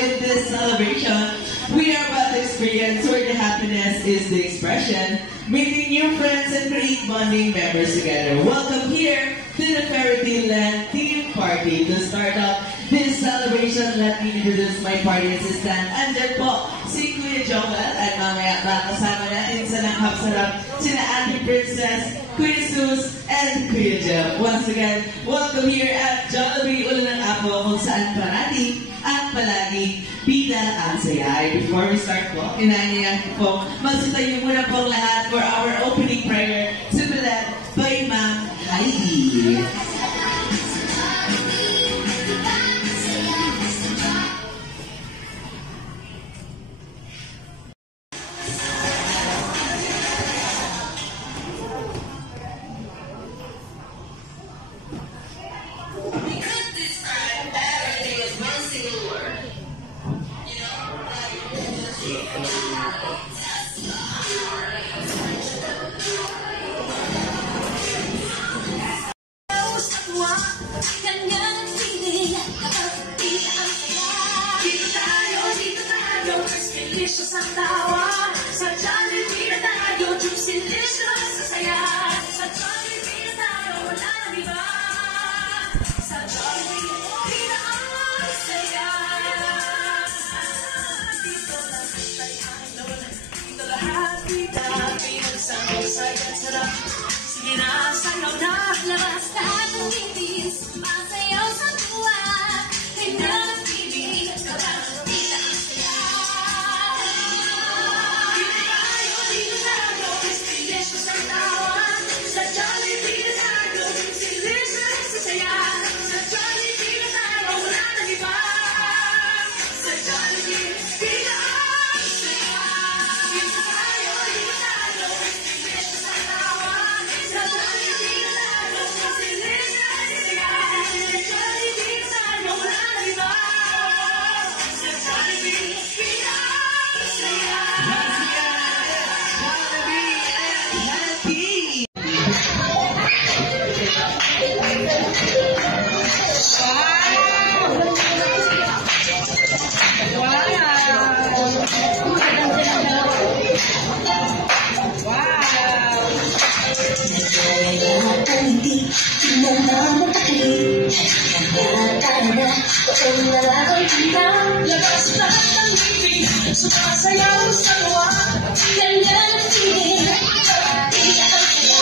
in this celebration, we are about to experience where the happiness is the expression, meeting new friends and create bonding memories together. Welcome here to the Fairy Tale Land Theme Party. To start off this celebration, let me introduce my party assistant. Andyan po si Kuya Joel at mamaya makasama natin sa nanghap-sarap sina Ate Princess, Kuya Sus, and Kuya Jeff. Once again, welcome here at Jollibee Ulan ng Apo kung saan parati at palagi bida ang saya. Before we start po, inanyayan ko po, magsitayo muna po lahat for our opening prayer to be led by Ma'am Heidi. Sige na, sayaw na, labas lahat ng ngipis, masayaw sa tuwa, kanya nag-ibig, kapag-tita ang saya. Dito tayo, Christmas ang tawa, sa Jollibee na tayo, Christmas sa saya, sa Jollibee na tayo, wala nang iba, sa Jollibee, pila ang saya. Dito tayo, Christmas ang tawa, sa Jollibee na tayo, Christmas sa saya, sa Jollibee na tayo, wala nang iba, sa Jollibee, pila ang saya. Sumasayaw sa tuwa, kanya nag-ibig, kapag-tita ang saya.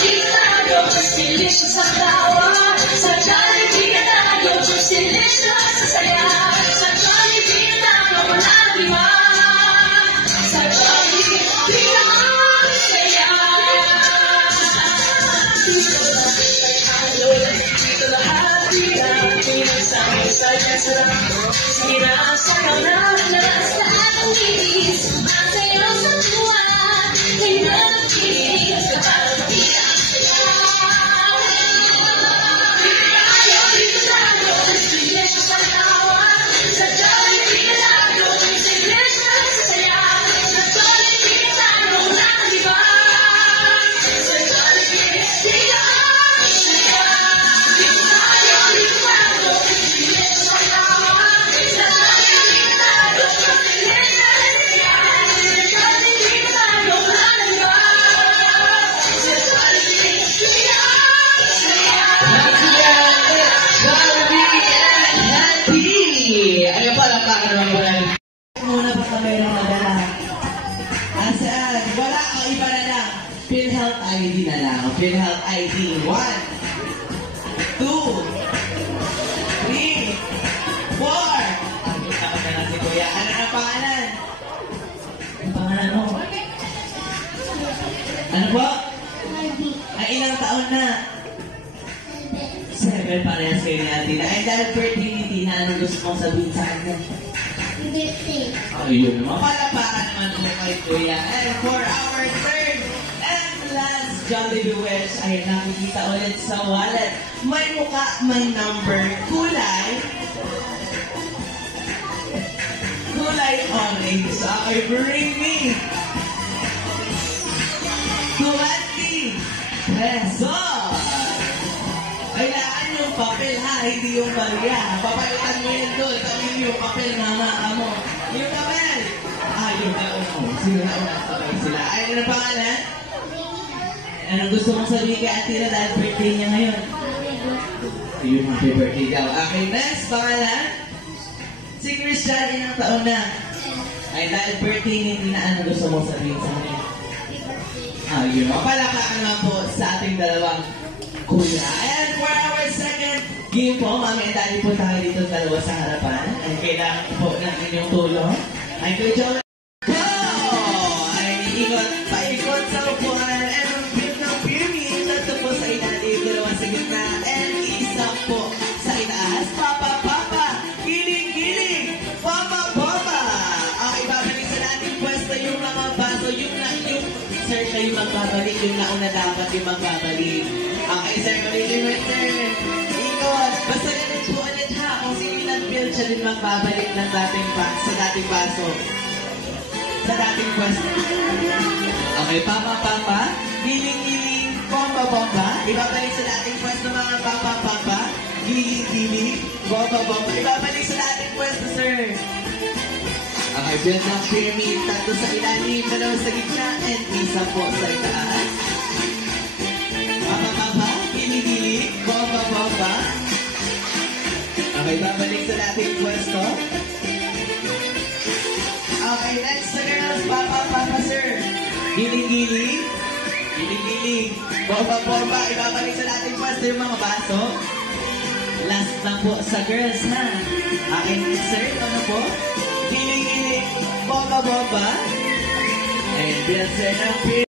Di tayo, just delicious ang tawa, sa Jollibee na tayo, just delicious sa saya, sa Jollibee na tayo, wala nang iba, sa Jollibee, pila ang saya. Dito lahat, pinagsama-saya sarap. Sige na, sayaw na, labas lahat ng ngipis, masayaw sa tuwa, kanya nag-ibig, kapag-tita ang saya. Dito tayo, delicious ang tawa, sa Jollibee na tayo, delicious sa saya, sa Jollibee na tayo, wala nang iba, sa Jollibee, pila ang saya. Dito tayo, delicious ang tawa, sa Jollibee na tayo, delicious sa saya, sa Jollibee na tayo, wala nang iba, sa Jollibee, pila ang saya. Jollibee and Happy! Ano pa lang pakaraman? Muna pa kami ng madala. Asaan? Wala kang iba na lang. PhilHealth ID na lang. PhilHealth ID. 1, 2, 3, 4. Ang tawag na lang si Kuya. Ano ang pangalan? Ang pangalan mo? Ano po? Ay, ilang taon na? 7 parehas kayo natin. Ay, dahil birthday ni Tina, ano gusto mong sabihin sa kanya? Ayun naman. Palapakan naman mo kay Kuya. And for our third and last Jollibee wish, ay nakikita ulit sa wallet. May mukha, may number, kulay. Kulay orange. So, okay, bring me 20 pesos. Kailangan yung papel ha, hindi yung barya. Papalitan mo yun doon. Sabi niyo, yung papel, mama, amo. Yung papel! Yung nauna. Sino nauna? Sabay sila. Ay, ano pangalan? Anong gusto mong sabihin kay Ate na dahil birthday niya ngayon? Yung happy birthday daw. Okay, next, pangalan? Si Christian, ilang taon na? Ay, dahil birthday niya, hindi na ano gusto mong sabihin sa kanya? Yun. Palakpakan lang po sa ating dalawang kuya. And for our second game po, mami and daddy po tayo dito dalawa sa harapan. Ay, kailangan po ng inyong tulong. Ay, Kuya Joel. Go! Ay, paikot sa upuan. And ang beat ng pyramid. Tatlo po sa ilalim, dalawa sa gitna. And isa po sa itaas. Papa, papa! Giling, giling! Papa, papa! Okay, babalik sa nating pwesto yung mga baso. Yung sir, siya yung magbabalik. Yung nauna dapat yung magbabalik. Okay, sir, balik sir. Ikot. Basta ganun po ulit ha. Kung sino yung nag-build, siya din magbabalik ng dating sa dating baso. Sa dating pwesto. Okay, papa, papa. Giling, giling. Bomba, bomba. Ibabalik sa dating pwesto mga papa, papa. Giling, giling. Bomba, bomba. Ibabalik sa dating pwesto, sir. Okay, build ng pyramid. Tatlo sa ilalim, dalawa sa gitna, and isa po sa itaas. Papa, papa, giling-giling, bomba, bomba. Okay, babalik sa dating pwesto. Okay, next sa girls, papa, papa, sir. Giling-giling, giling-giling, bomba, bomba. Ibabalik sa dating pwesto yung mga baso. Last na po sa girls, ha? Okay, sir, ito na po. Giling-giling, bomba, bomba. And build, sir, ng